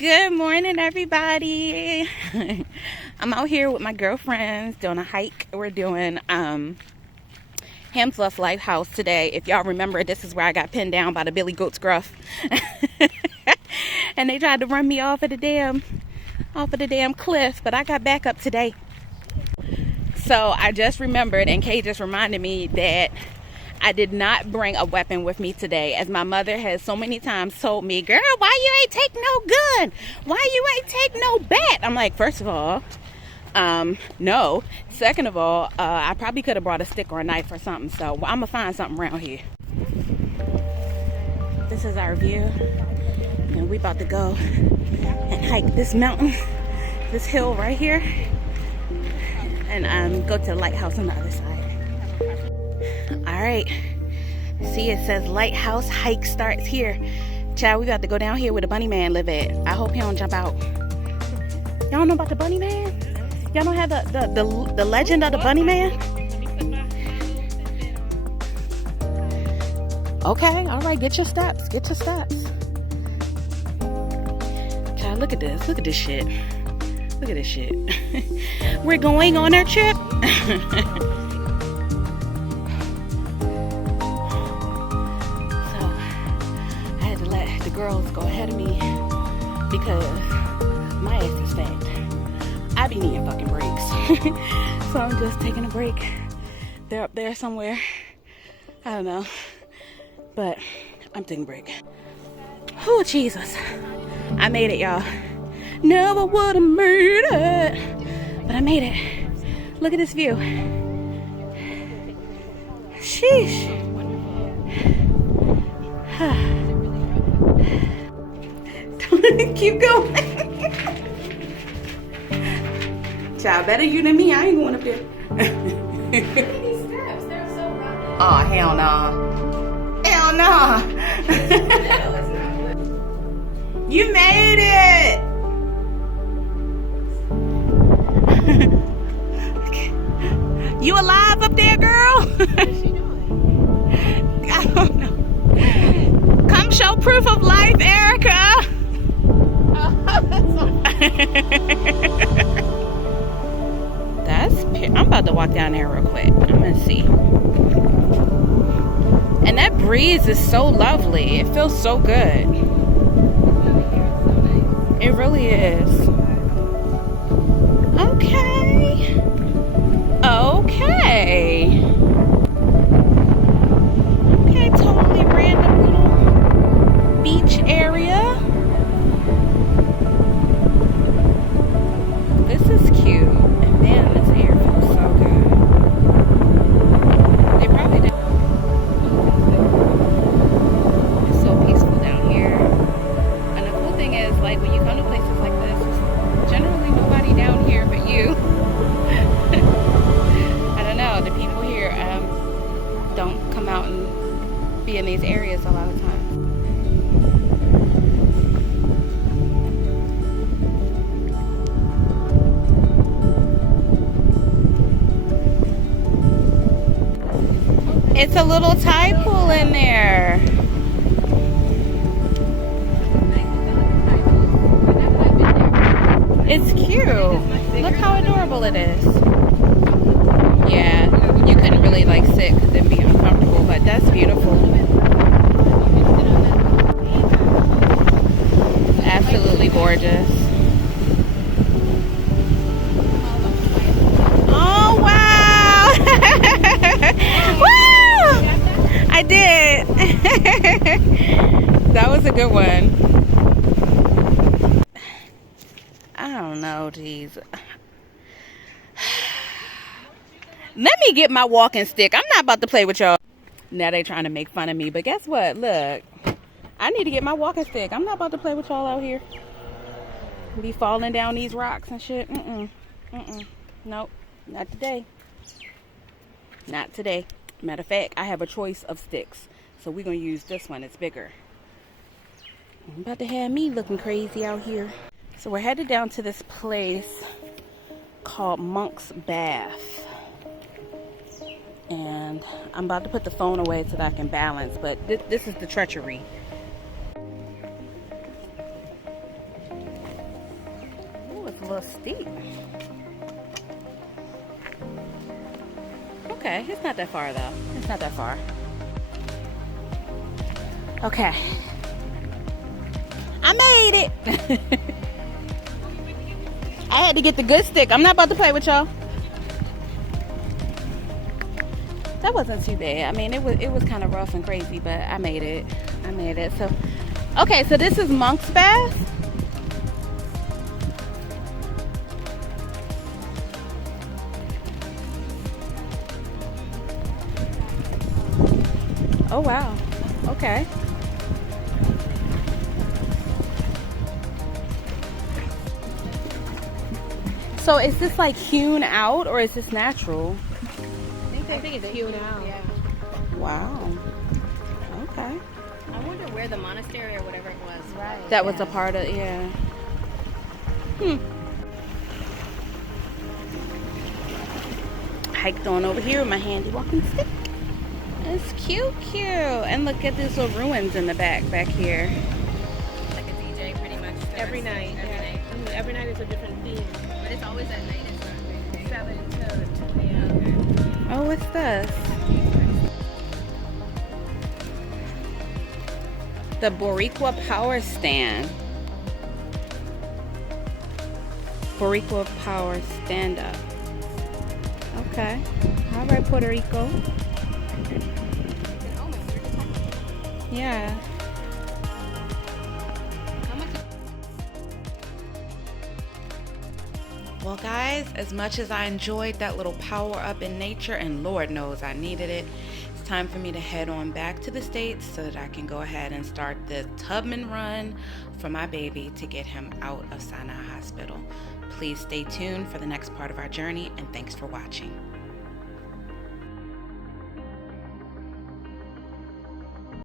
Good morning, everybody. I'm out here with my girlfriends doing a hike. We're doing Hams Bluff lighthouse today. If y'all remember, this is where I got pinned down by the Billy Goat Scruff. And they tried to run me off of the damn cliff, but I got back up today. So I just remembered, and Kay just reminded me that I did not bring a weapon with me today, as my mother has so many times told me, girl, why you ain't take no gun? Why you ain't take no bat? I'm like, first of all, no. Second of all, I probably could have brought a stick or a knife or something. So I'm gonna find something around here. This is our view, and we about to go and hike this mountain, this hill right here, and go to the lighthouse on the other side. All right, see, it says lighthouse hike starts here. Child, we got to go down here where the bunny man live at. I hope he don't jump out. Y'all know about the bunny man? Y'all don't have the legend of the bunny man? Okay, all right, get your steps, get your steps. Child, look at this shit. Look at this shit. We're going on our trip. Girls go ahead of me because my ass is fat. I be needing fucking breaks. So I'm just taking a break. They're up there somewhere. I don't know. But I'm taking a break. Oh, Jesus. I made it, y'all. Never would have made it. But I made it. Look at this view. Sheesh. Keep going. Child, better you than me. I ain't going up there. These steps, they're so rough. Oh, hell no. Hell no. You made it. You alive up there, girl? What is she doing? I don't know. Come show proof of life, Erica. I'm about to walk down there real quick. I'm gonna see. And that breeze is so lovely. It feels so good. It really is. Okay. Okay. Okay, totally random little beach area. This is cute. And man, this air feels so good. They probably did. It's so peaceful down here. And the cool thing is, like, when you come to places like this, there's generally nobody down here but you. I don't know. The people here don't come out and be in these areas a lot of times. It's a little tide pool in there. It's cute. Look how adorable it is. Yeah, you couldn't really like sit because it'd be uncomfortable, but that's beautiful. Absolutely gorgeous. Oh, wow. I did. That was a good one. I don't know, geez. Let me get my walking stick. I'm not about to play with y'all. Now they trying to make fun of me, but guess what? Look, I need to get my walking stick. I'm not about to play with y'all out here. Be falling down these rocks and shit. Nope, not today. Not today. Matter of fact, I have a choice of sticks, so we're gonna use this one. It's bigger. I'm about to have me looking crazy out here. So we're headed down to this place called Monk's Bath, and I'm about to put the phone away so that I can balance, but this is the treachery. little steep. Okay, it's not that far though. It's not that far. Okay. I made it. I had to get the good stick. I'm not about to play with y'all. That wasn't too bad. I mean, it was kind of rough and crazy, but I made it. I made it. So, okay, so this is Monk's Bath. Oh wow. Okay. So is this like hewn out or is this natural? I think it's hewn out. Yeah. Wow. Okay. I wonder where the monastery or whatever it was. Right. That was a part of, yeah. Hiked on over here with my handy walking stick. It's cute. And look at these little ruins in the back here. Like a DJ pretty much. Every night. Every night is a different theme. But it's always at night. It's 7 to 10 a.m. Oh, what's this? The Boricua Power Stand. Boricua Power Stand Up. Okay. All right, Puerto Rico. Yeah. Well guys, as much as I enjoyed that little power up in nature, and Lord knows I needed it, it's time for me to head on back to the States so that I can go ahead and start the Tubman run for my baby to get him out of Sinai Hospital. Please stay tuned for the next part of our journey, and thanks for watching.